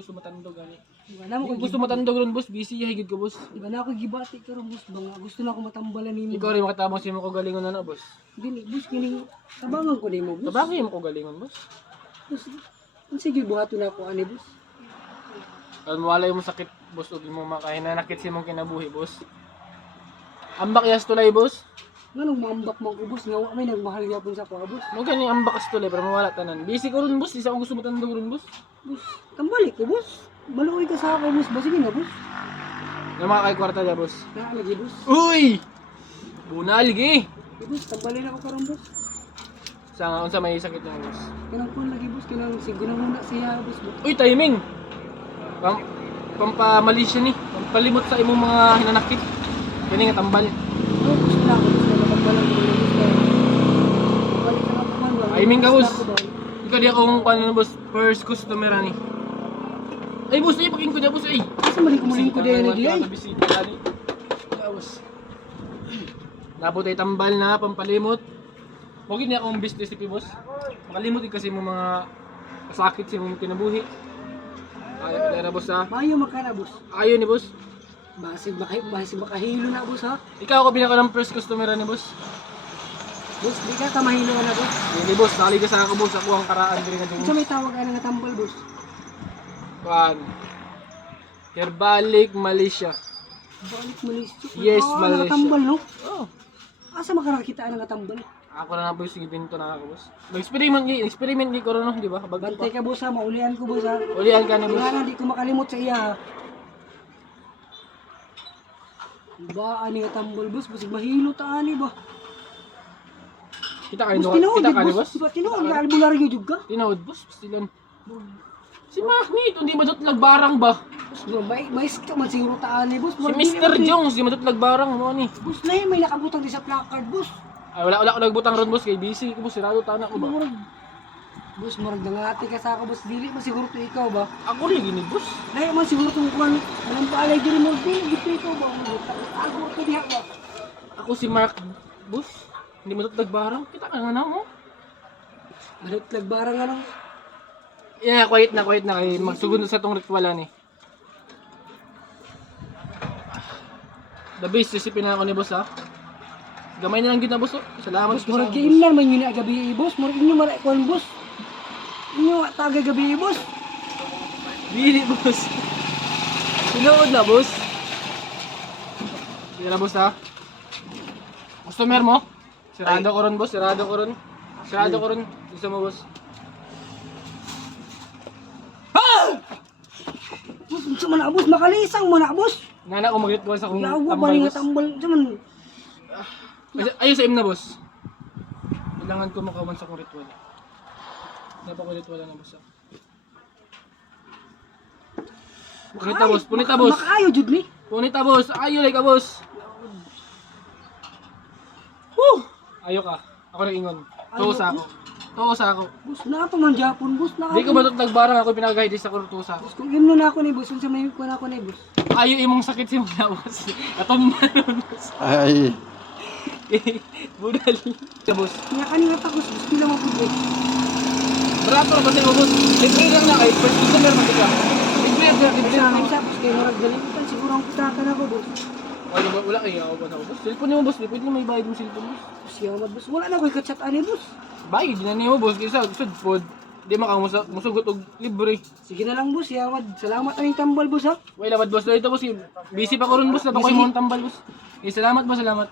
gusto matandog ani. Iba na mo Kung gusto matandog ron boss, busy higid ko boss. Iba na ako gibati karon boss banga gusto na ako matambalan nimo. Ikaw rin makatabang si mo ko galingon na boss. Dili boss kini tabangan ko nimo boss. Tabangin mo ko galingon boss. Boss. Sige buhaton ako ani boss. Alam mo wala yung sakit boss ug mo makahinanakit si mong kinabuhi boss. Ambak yas tulay boss. Nganong maambak man ko boss nga wa may nagmahal gyapon sa ako boss. Mo gani ambak as tulay pero mawala tanan. Busy ko ron boss, di sa ako gusto matandog ron boss. Boss, tambalik ko boss. Maluoy ka sa ako boss. Ba sige na boss. Na mga kay kwarta niya boss. Na lagi boss. Uy! Bunal gi. Boss, tambalin ako karon boss. Sa nga unsa may sakit niya boss. Kinang kun lagi boss kinang siguro muna siya boss. Uy, timing. Pampamali siya ni. Pampalimot sa imong mga hinanakit. Kani nga tambal. Oh, gusto na ako boss na matambalan ko boss. Balik ka na ako man. Timing ka boss. Ikaw di akong ano boss, first customer ani. Ay boss, ay paking ko dia boss ay. Kasi mali ko muli ko din na diyan. Bisita ani. Boss. Naputay tambal na pampalimot. Wag ni akong business si boss. Makalimot kasi mo mga sakit sa imong kinabuhi. Ay, na boss ha. Mayo makana boss. Ayo ni boss. Basig makahilo na boss ha. Ikaw ako pinaka ng first customer ni boss. Boss, di ka ta mahilo na boss. Hindi boss, nakali ka sa ako boss, ako ang karaan diri nga Unsa dungo. may tawag ana nga tambal boss? Kuan. Herbalic Malaysia. Balik Malaysia. Yes, Oh, Malaysia. nakatambal no? Oh. Asa makarakita ang nakatambal? Ako na boss sige binto na ako boss. Experiment gi ko ron, di ba? Bago Bantay pa. ka boss ha, maulian ko boss ha. Ulian ka ni boss. Wala na, di ko makalimot sa iya ha. Ba, ani nga tambal boss, basig mahilo ta ani ba? Kita ka ni Boss, tinuod, kita ka ni boss. boss. Diba, tinuod, nga albularyo jud ka? Tinood boss, pastilan. Si Mahmit, hindi madutlag barang ba? Boss, bro, may ka man siguro ta ani boss. Si Murag Mr. dili- Jones, di madutlag barang mo ni. Boss, may nakabutang di sa placard boss. Ay wala ko nagbutang ron boss kay busy ko boss, sirado tana ko ba. Murag, boss, murag nangati ka sa ako boss. Dili man siguro to ikaw ba? Ako lagi ni boss. Dahil man siguro itong kuhan, walang paalay diri mo, dili dito ikaw ba? Ako ko diha ba? Ako si Mark boss. Hindi madutlag barang. Kita ka nga na mo. Manot lagbarang ano? Yeah, quiet na kay magsugod na sa tong ritualan ni. The best recipe na ako ni boss ha. Gamay na lang gyud na boss. Oh. Salamat Boss, murag game na man yun na gabi boss. Murag inyo mara kuhan boss. Inyo taga gabi boss. Dili boss. Sinuod na boss. Sige na boss ha. Customer mo? Sirado ko ron boss, sirado ko ron. Sirado ko ron. Gusto mo boss? Boss, unsa man na boss, makalisang man na boss. Ngana ko mag-ritual sa kong Yawa ba tambal nga boss. tambal? Unsa man? Ayun sa na boss. Kailangan ko makawan sa kong ritual. Dapat ko ritual na boss. Punita boss, punita boss. Makaayo jud ni. Punita boss, ayo like ka boss. Woo! Ayo ka. Ako rin ingon. Tusa ako. Tusa ako. Boss, na pa man Japon boss na. Di ko ba nagbarang ako pinagahid sa kong tusa. Boss, kung imno na ako ni boss, unsa may kuha na ako ni boss. Ayo imong sakit si mga boss. Atomban boss. Ay, Budal. Ka boss. Nga kanina ta boss, pila mo pud. Barato na ba sa'yo boss? Libre lang na kay first customer man ka. Libre lang. Sa boss kay murag galitan siguro ang kutaka na ko boss. Wala kayo ako na boss. Cellphone mo boss, di pwede may bayad mo cellphone boss. Siya boss, wala na koy ka-chat ani boss. Bayad na niyo boss kasi sa food. Di makamusugot og libre. Sige na lang boss, yawad. Salamat aning tambal boss ha. Wala lamat boss dito boss. Busy pa ko ron boss, napako mo ang tambal boss. Salamat boss, salamat.